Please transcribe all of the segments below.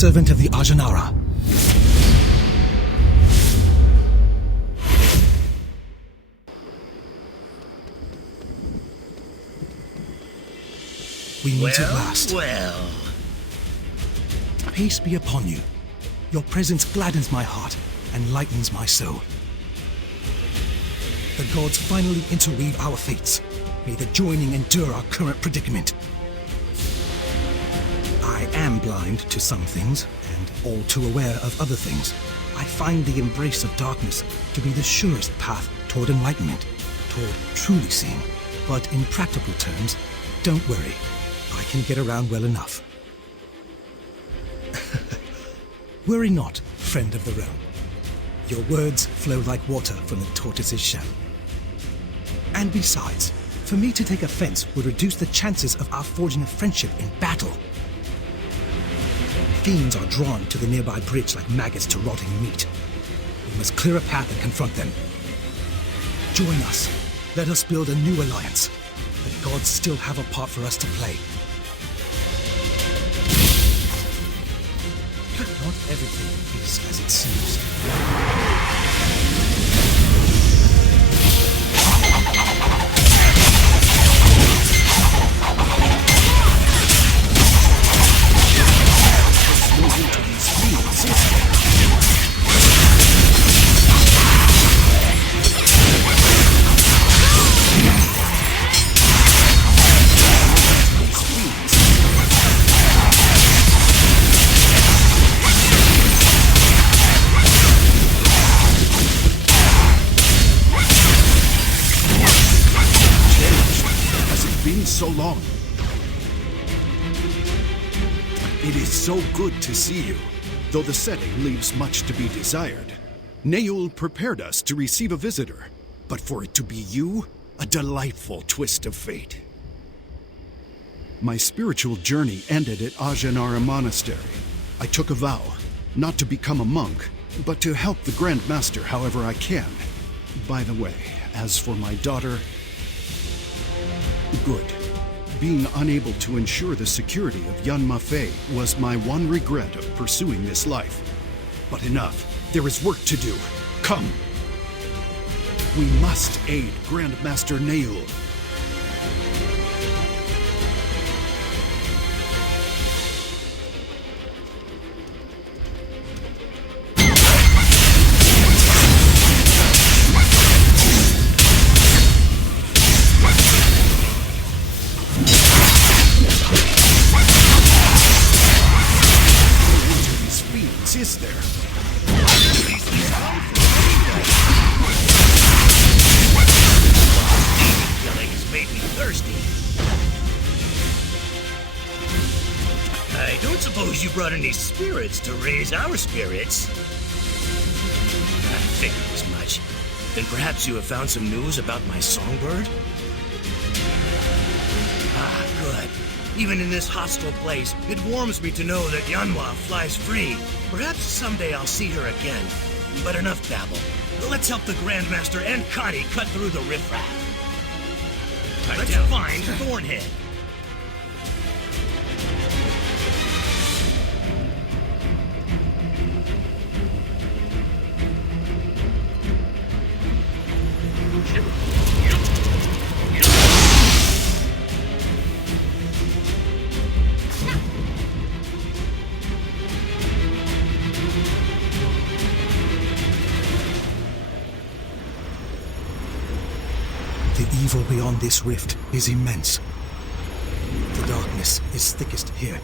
servant of the Ajanara. We meet at last. Well. Peace be upon you. Your presence gladdens my heart and lightens my soul. The gods finally interweave our fates. May the joining endure our current predicament. I am blind to some things, and all too aware of other things. I find the embrace of darkness to be the surest path toward enlightenment, toward truly seeing. But in practical terms, don't worry. I can get around well enough. Worry not, friend of the realm. Your words flow like water from the tortoise's shell. And besides, for me to take offense would reduce the chances of our forging a friendship in battle. Fiends are drawn to the nearby bridge like maggots to rotting meat. We must clear a path and confront them. Join us. Let us build a new alliance. The gods still have a part for us to play. Not everything is as it seems. So long. It is so good to see you, though the setting leaves much to be desired. Neul prepared us to receive a visitor, but for it to be you, a delightful twist of fate. My spiritual journey ended at Ajanara Monastery. I took a vow, not to become a monk, but to help the Grand Master however I can. By the way, as for my daughter, good. Being unable to ensure the security of Yun Mafei was my one regret of pursuing this life. But enough. There is work to do. Come. We must aid Grandmaster Neul. Is there? Killing's made me thirsty. I don't suppose you brought any spirits to raise our spirits. I figured as much. Then perhaps you have found some news about my songbird? Ah, good. Even in this hostile place, it warms me to know that Yanhua flies free. Perhaps someday I'll see her again. But enough babble. Let's help the Grandmaster and Connie cut through the riffraff. Let's find Thornhead. The evil beyond this rift is immense. The darkness is thickest here.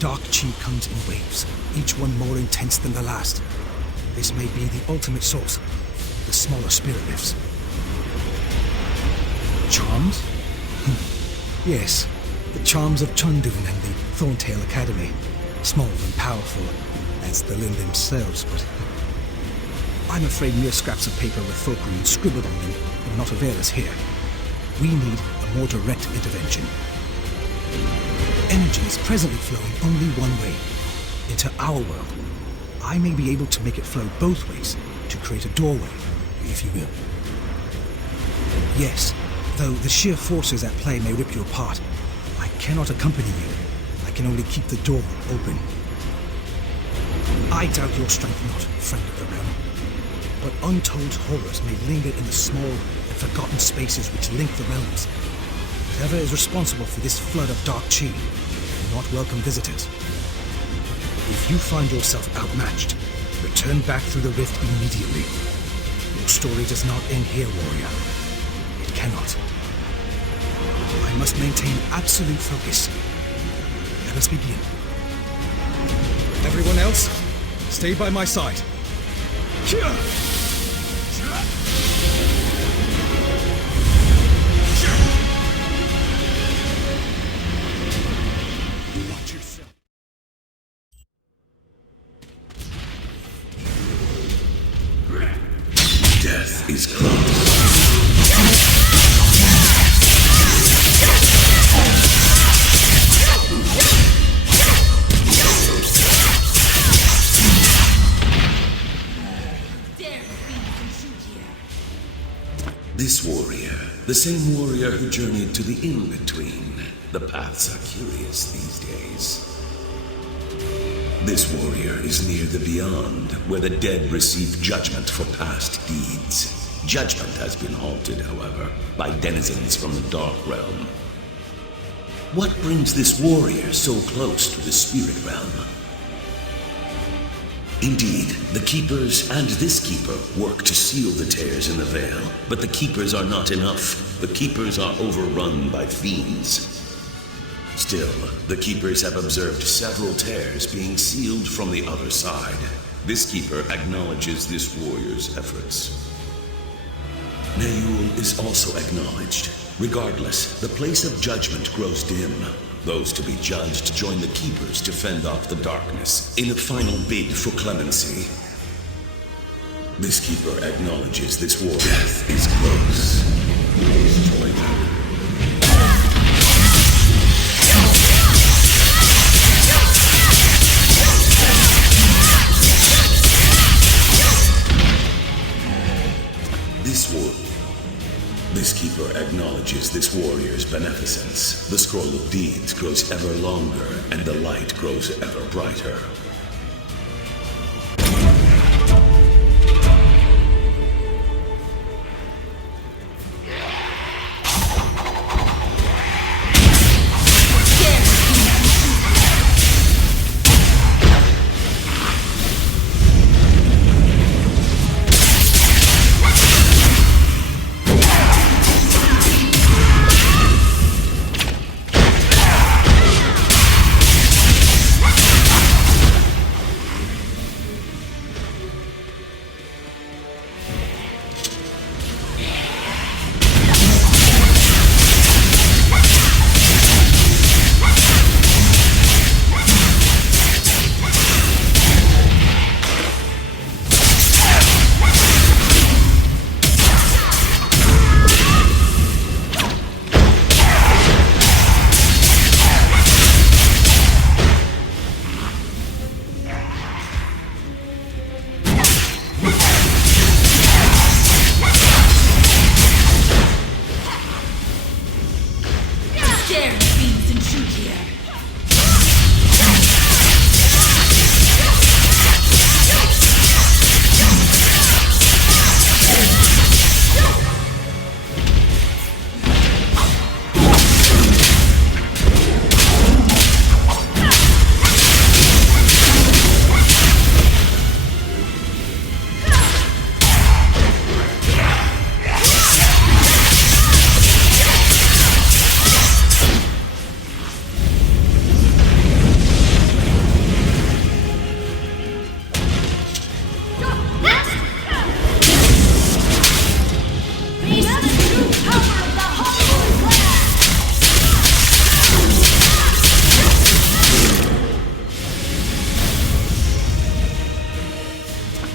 Dark chi comes in waves, each one more intense than the last. This may be the ultimate source, the smaller spirit rifts. Charms? Yes, the charms of Chundun and the Thorntail Academy. Small and powerful, as the Lin themselves, but I'm afraid mere scraps of paper with folk runes scribbled on them will not avail us here. We need a more direct intervention. Energy is presently flowing only one way, into our world. I may be able to make it flow both ways, to create a doorway, if you will. Yes, though the sheer forces at play may rip you apart, I cannot accompany you. I can only keep the door open. I doubt your strength not, friend of the realm. But untold horrors may linger in the small and forgotten spaces which link the realms. Whoever is responsible for this flood of dark chi are not welcome visitors. If you find yourself outmatched, return back through the rift immediately. Your story does not end here, warrior. It cannot. I must maintain absolute focus. Let us begin. Everyone else, stay by my side. Watch yourself. Death is close. This warrior, the same warrior who journeyed to the in-between. The paths are curious these days. This warrior is near the beyond, where the dead receive judgment for past deeds. Judgment has been halted, however, by denizens from the Dark Realm. What brings this warrior so close to the spirit realm? Indeed, the Keepers and this Keeper work to seal the tears in the veil, but the Keepers are not enough. The Keepers are overrun by fiends. Still, the Keepers have observed several tears being sealed from the other side. This Keeper acknowledges this warrior's efforts. Nayul is also acknowledged. Regardless, the place of judgment grows dim. Those to be judged join the Keepers to fend off the darkness in a final bid for clemency. This Keeper acknowledges this war. Death is close. Destroy them. This Keeper acknowledges this warrior's beneficence. The scroll of deeds grows ever longer, and the light grows ever brighter.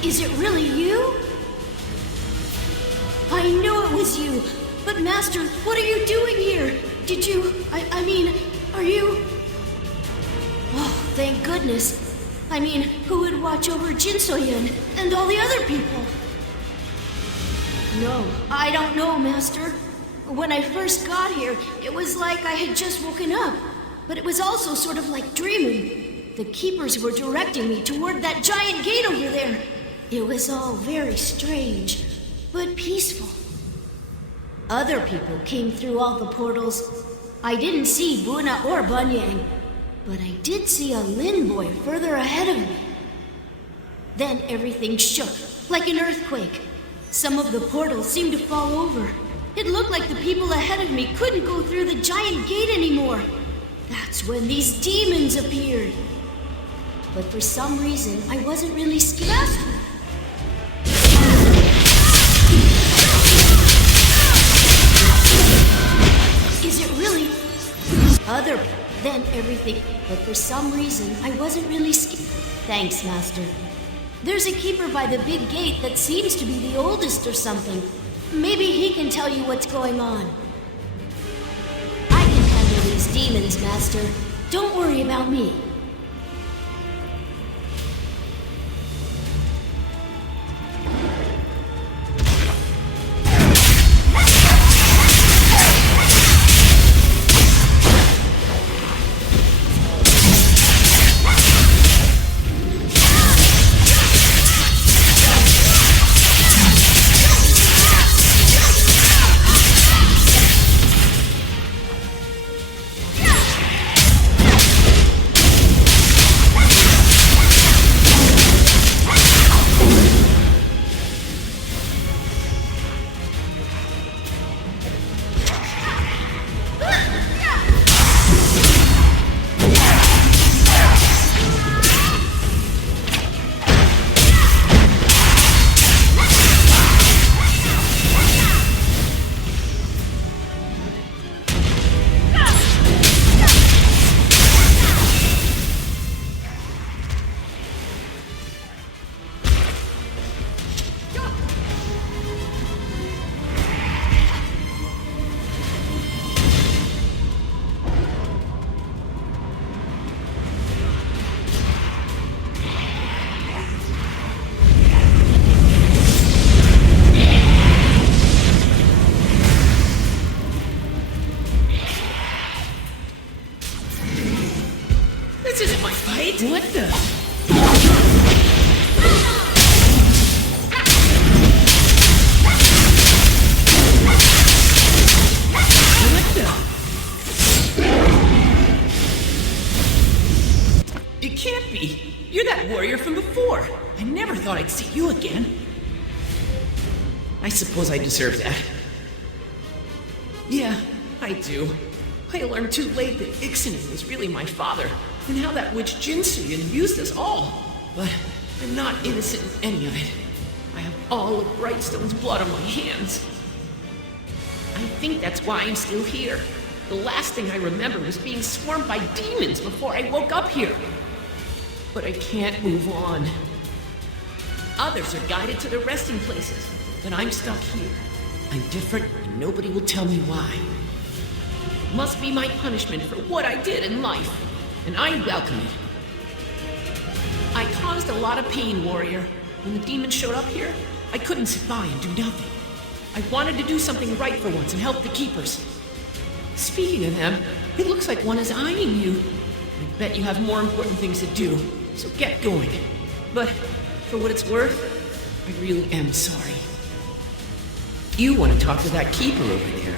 Is it really you? I knew it was you. But Master, what are you doing here? Did you... I mean, are you... Oh, thank goodness. I mean, who would watch over Jinsoyen and all the other people? No, I don't know, Master. When I first got here, it was like I had just woken up. But it was also sort of like dreaming. the keepers were directing me toward that giant gate over there. It was all very strange, but peaceful. Other people came through all the portals. I didn't see Buna or Bunyang, but I did see a Lin boy further ahead of me. Then everything shook, like an earthquake. Some of the portals seemed to fall over. It looked like the people ahead of me couldn't go through the giant gate anymore. That's when these demons appeared. But for some reason, I wasn't really scared. Is it really? Then everything. But for some reason, I wasn't really scared. Thanks, Master. There's a keeper by the big gate that seems to be the oldest or something. Maybe he can tell you what's going on. I can handle these demons, Master. Don't worry about me. This isn't my fight! What the? What the? It can't be! You're that warrior from before! I never thought I'd see you again. I suppose I deserve that. Yeah, I do. I learned too late that Ixanin was really my father, and how that witch Jinsuyan used us all. But I'm not innocent in any of it. I have all of Brightstone's blood on my hands. I think that's why I'm still here. The last thing I remember was being swarmed by demons before I woke up here. But I can't move on. Others are guided to their resting places, but I'm stuck here. I'm different, and nobody will tell me why. Must be my punishment for what I did in life, and I welcome it. I caused a lot of pain, warrior. When the demons showed up here, I couldn't sit by and do nothing. I wanted to do something right for once and help the keepers. Speaking of them, it looks like one is eyeing you. I bet you have more important things to do, so get going. But for what it's worth, I really am sorry. You want to talk to that keeper over there.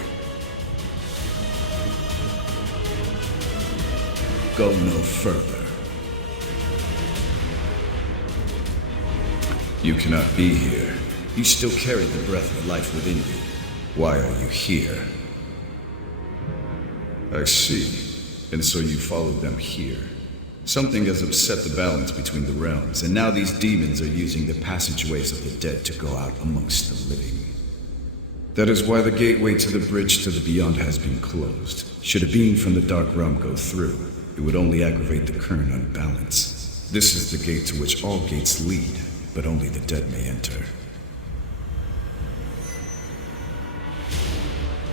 Go no further. You cannot be here. You still carry the breath of life within you. Why are you here? I see. And so you followed them here. Something has upset the balance between the realms, and now these demons are using the passageways of the dead to go out amongst the living. That is why the gateway to the bridge to the beyond has been closed. Should a being from the Dark Realm go through, it would only aggravate the current unbalance. This is the gate to which all gates lead, but only the dead may enter.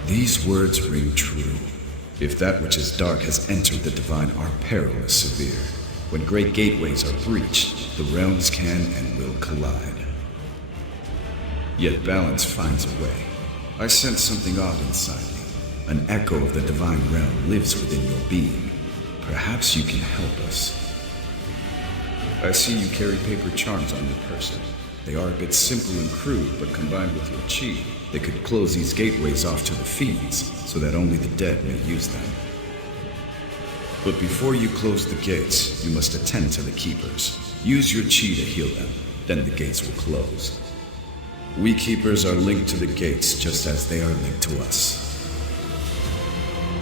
These words ring true. If that which is dark has entered the divine, our peril is severe. When great gateways are breached, the realms can and will collide. Yet balance finds a way. I sense something odd inside me. An echo of the divine realm lives within your being. Perhaps you can help us. I see you carry paper charms on your person. They are a bit simple and crude, but combined with your chi, they could close these gateways off to the fiends, so that only the dead may use them. But before you close the gates, you must attend to the keepers. Use your chi to heal them, then the gates will close. We keepers are linked to the gates just as they are linked to us.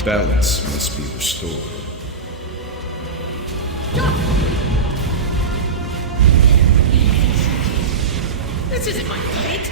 Balance must be restored. This isn't my fight.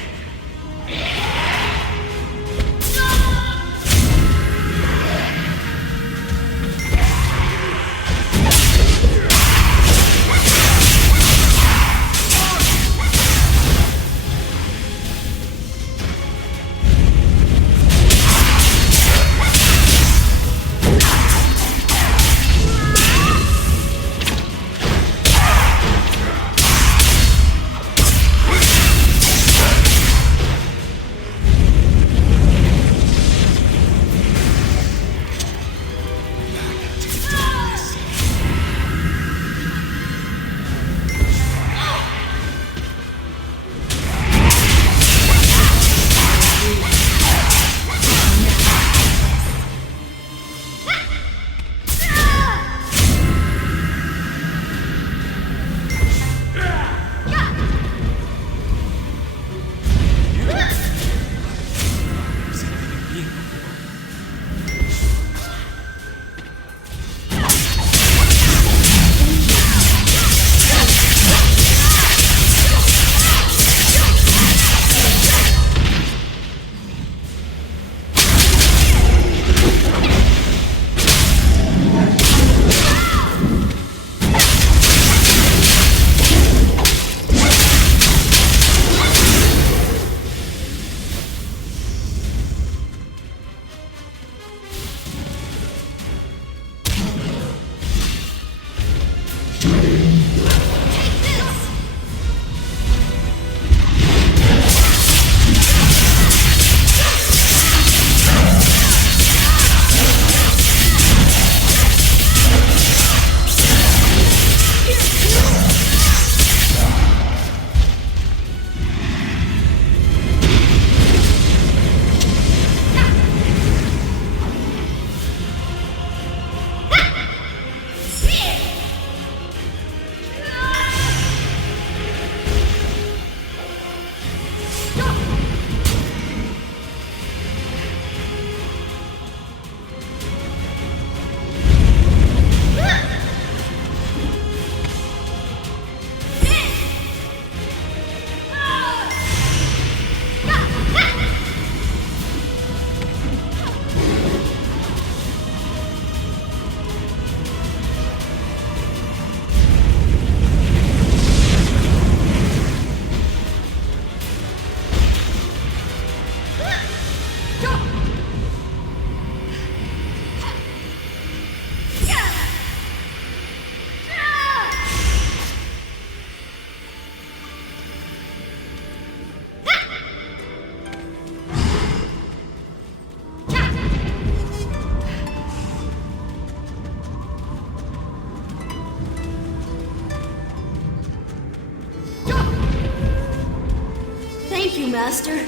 Master.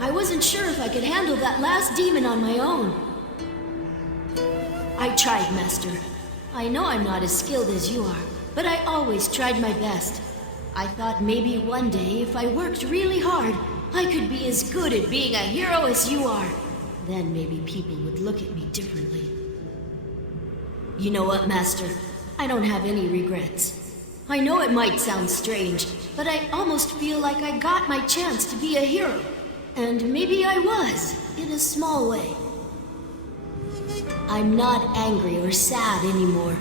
I wasn't sure if I could handle that last demon on my own. I tried, Master. I know I'm not as skilled as you are, but I always tried my best. I thought maybe one day, if I worked really hard, I could be as good at being a hero as you are. Then maybe people would look at me differently. You know what, Master? I don't have any regrets. I know it might sound strange, but I almost feel like I got my chance to be a hero. And maybe I was, in a small way. I'm not angry or sad anymore.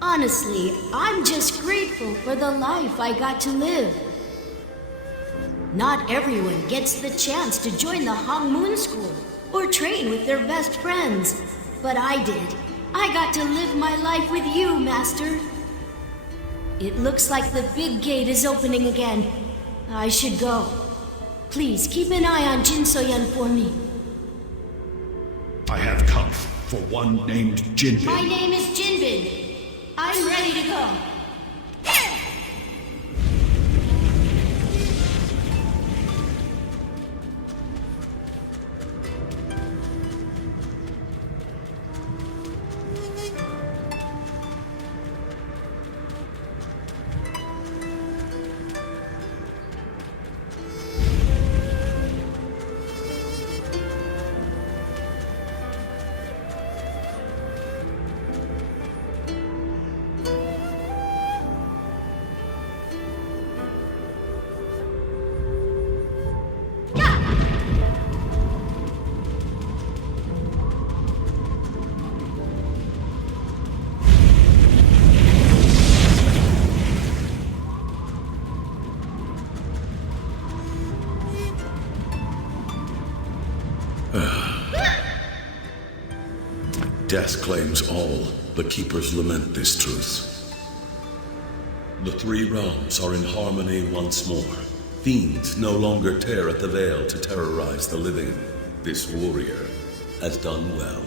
Honestly, I'm just grateful for the life I got to live. Not everyone gets the chance to join the Hong Moon School or train with their best friends. But I did. I got to live my life with you, Master. It looks like the big gate is opening again. I should go. Please keep an eye on Jin So-yun for me. I have come for one named Jinbin. My name is Jinbin. I'm ready to go. death claims all, the Keepers lament this truth. The three realms are in harmony once more. Fiends no longer tear at the veil to terrorize the living. This warrior has done well.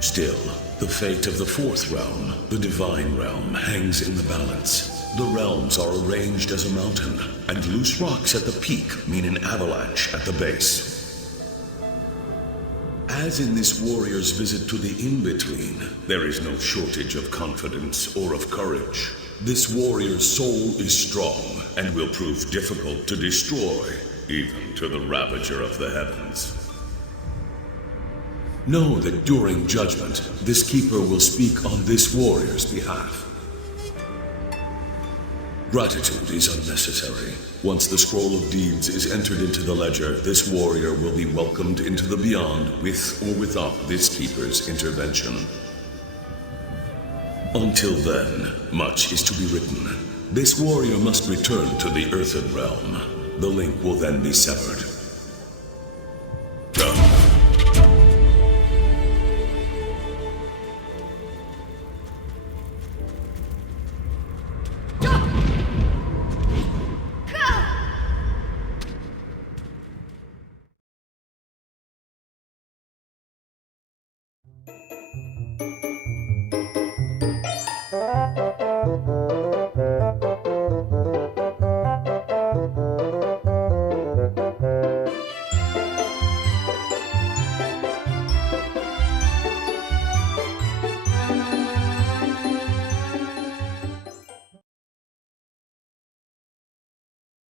Still, the fate of the fourth realm, the divine realm, hangs in the balance. The realms are arranged as a mountain, and loose rocks at the peak mean an avalanche at the base. As in this warrior's visit to the in-between, there is no shortage of confidence or of courage. This warrior's soul is strong and will prove difficult to destroy, even to the Ravager of the Heavens. Know that during judgment, this Keeper will speak on this warrior's behalf. Gratitude is unnecessary. Once the scroll of deeds is entered into the ledger, this warrior will be welcomed into the beyond with or without this Keeper's intervention. Until then, much is to be written. This warrior must return to the Earthen Realm. The link will then be severed.